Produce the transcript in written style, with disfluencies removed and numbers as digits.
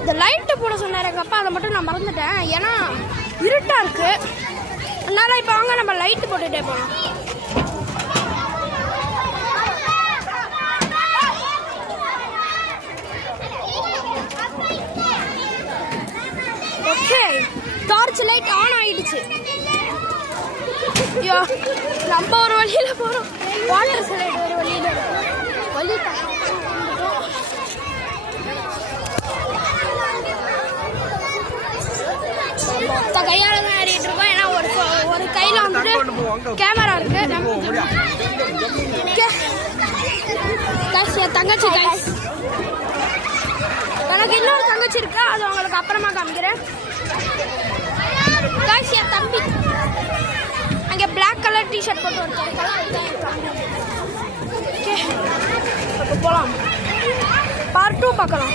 இந்த லைட்டு போட சொன்னார் எங்கள் அப்பா, அதை மட்டும் நான் மறந்துட்டேன். ஏன்னா இருட்டாக இருக்கு. அதனால இப்போ வாங்க நம்ம லைட்டு போட்டுகிட்டே போகலாம். ஓகே, டார்ச் லைட் ஆன் ஆயிடுச்சு. ஐயோ, நம்ம ஒரு வழியில போறோம். வாட்டர் ஸ்லைட் ஒரு வழியில வழி மொத்த கையால தான் ஏறிட்டு இருக்கோம். ஏன்னா ஒரு கையில வந்துட்டு கேமரா இருக்கு. என் தங்கச்சி எனக்கு இன்னொரு தங்கச்சி இருக்கு, அது உங்களுக்கு அப்புறமா காமிக்கிறேன். என் தம்பி அங்கே பிளாக் கலர் டிஷர்ட் போட்டு வச்சிருக்கேன். ஓகே, அப்போ போகலாம். பார்ட் 2 பார்க்கலாம்.